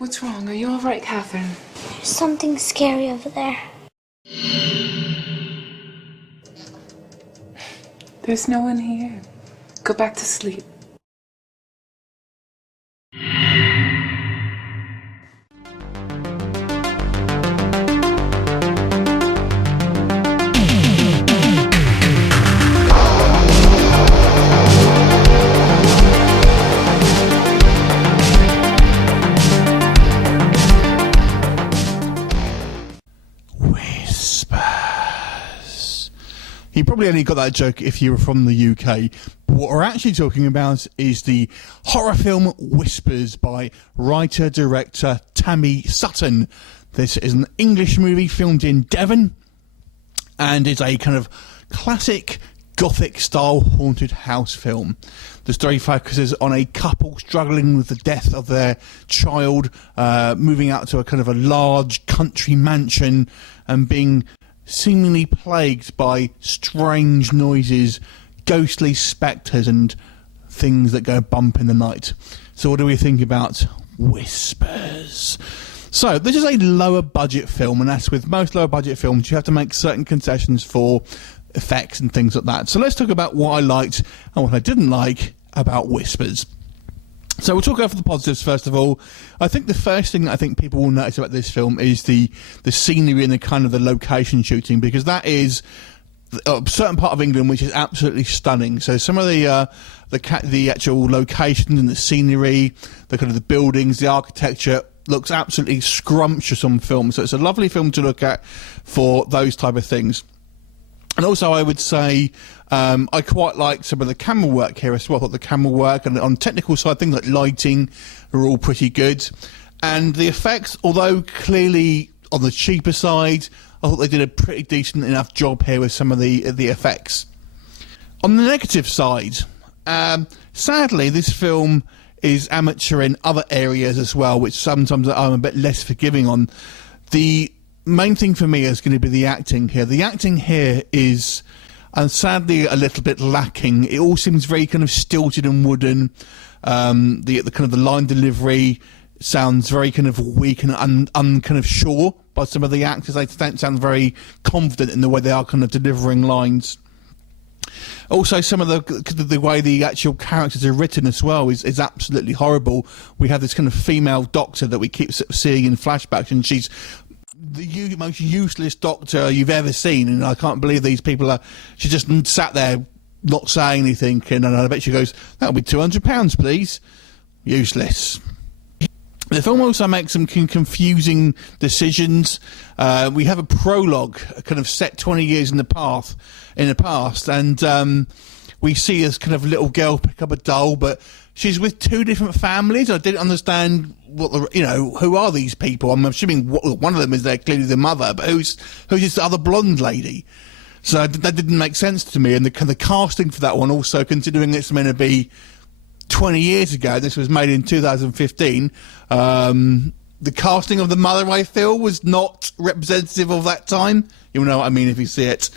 What's wrong? Are you all right, Catherine? There's something scary over there. There's no one here. Go back to sleep. You probably only got that joke if you were from the UK. But what we're actually talking about is the horror film Whispers by writer-director Tammy Sutton. This is an English movie filmed in Devon, and it's a kind of classic Gothic-style haunted house film. The story focuses on a couple struggling with the death of their child, moving out to a kind of a large country mansion and being seemingly plagued by strange noises, ghostly spectres and things that go bump in the night. So what do we think about Whispers? So this is a lower budget film, and as with most lower budget films, you have to make certain concessions for effects and things like that. So let's talk about what I liked and what I didn't like about Whispers. So we'll talk over the positives first of all. I think the first thing that I think people will notice about this film is the scenery and the kind of the location shooting, because that is a certain part of England which is absolutely stunning. So some of the actual locations and the scenery, the kind of the buildings, the architecture looks absolutely scrumptious on film. So it's a lovely film to look at for those type of things. And also, I would say I quite like some of the camera work here as well. I thought the camera work and on the technical side, things like lighting are all pretty good. And the effects, although clearly on the cheaper side, I thought they did a pretty decent enough job here with some of the effects. On the negative side, sadly, this film is amateur in other areas as well, which sometimes I'm a bit less forgiving on. The main thing for me is going to be the acting here. The acting here is, sadly, a little bit lacking. It all seems very kind of stilted and wooden. The kind of the line delivery sounds very kind of weak and kind of sure by some of the actors. They don't sound very confident in the way they are kind of delivering lines. Also, some of the way the actual characters are written as well is absolutely horrible. We have this kind of female doctor that we keep seeing in flashbacks, and she's the most useless doctor you've ever seen, and I can't believe these people are. She just sat there not saying anything, and I bet she goes, "That'll be £200, please." Useless. The film also makes some confusing decisions. We have a prologue, kind of set 20 years in the past, and we see this kind of little girl pick up a doll, but she's with two different families. I didn't understand who are these people. I'm assuming one of them is clearly the mother, but who's this other blonde lady? So that didn't make sense to me. And the casting for that one, also considering it's meant to be 20 years ago, this was made in 2015. The casting of the mother, I feel, was not representative of that time. You'll know what I mean if you see it.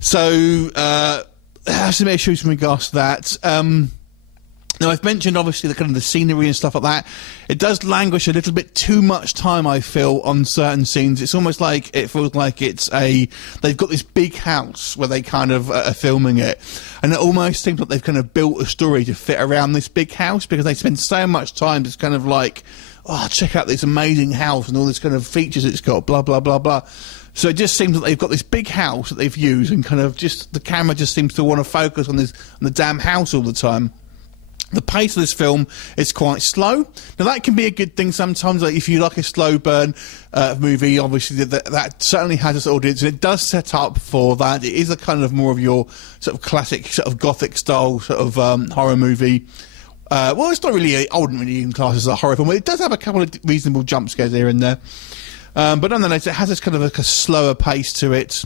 So I have some issues in regards to that. Now, I've mentioned, obviously, the kind of the scenery and stuff like that. It does languish a little bit too much time, I feel, on certain scenes. It's almost like it feels like they've got this big house where they kind of are filming it. And it almost seems like they've kind of built a story to fit around this big house, because they spend so much time just kind of like, oh, check out this amazing house and all this kind of features it's got, blah, blah, blah, blah. So it just seems that they've got this big house that they've used, and kind of just the camera just seems to want to focus on the damn house all the time. The pace of this film is quite slow. Now, that can be a good thing sometimes. Like if you like a slow burn movie, obviously that certainly has its audience, and it does set up for that. It is a kind of more of your sort of classic sort of Gothic style sort of horror movie. Well, it's not really, I wouldn't really even class it as a horror film. It does have a couple of reasonable jump scares here and there. But nonetheless, it has this kind of like a slower pace to it.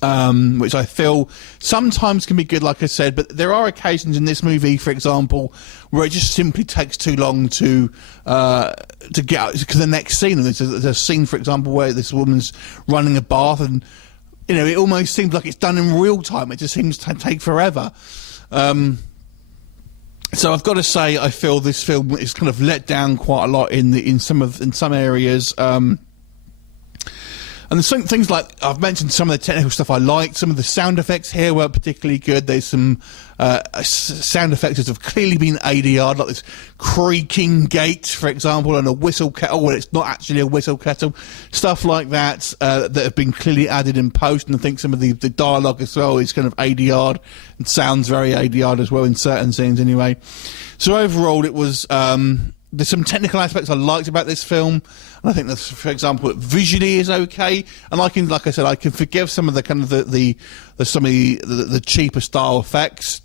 Which I feel sometimes can be good, like I said, but there are occasions in this movie, for example, where it just simply takes too long to get out to the next scene. And there's a scene, for example, where this woman's running a bath, and it almost seems like it's done in real time. It just seems to take forever. So I've got to say, I feel this film is kind of let down quite a lot in some areas. And there's some things like, I've mentioned some of the technical stuff I liked. Some of the sound effects here weren't particularly good. There's some sound effects that have clearly been ADR'd, like this creaking gate, for example, and a whistle kettle when it's not actually a whistle kettle. Stuff like that that have been clearly added in post. And I think some of the dialogue as well is kind of ADR'd and sounds very ADR'd as well in certain scenes anyway. So overall, it was... there's some technical aspects I liked about this film, and I think that, for example, visually is okay. And I can, like I said, I can forgive some of the kind of the cheaper style effects.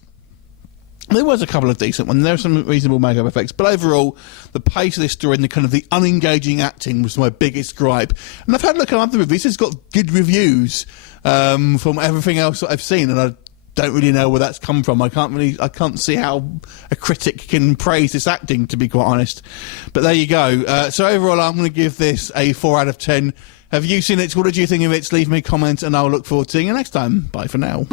There was a couple of decent ones. There were some reasonable makeup effects, but overall, the pace of this story and the kind of the unengaging acting was my biggest gripe. And I've had a look at other reviews; it's got good reviews from everything else that I've seen, and I don't really know where that's come from. I can't see how a critic can praise this acting, to be quite honest. But there you go. So overall, I'm going to give this a 4 out of 10. Have you seen it? What did you think of it? Leave me a comment, and I'll look forward to seeing you next time. Bye for now.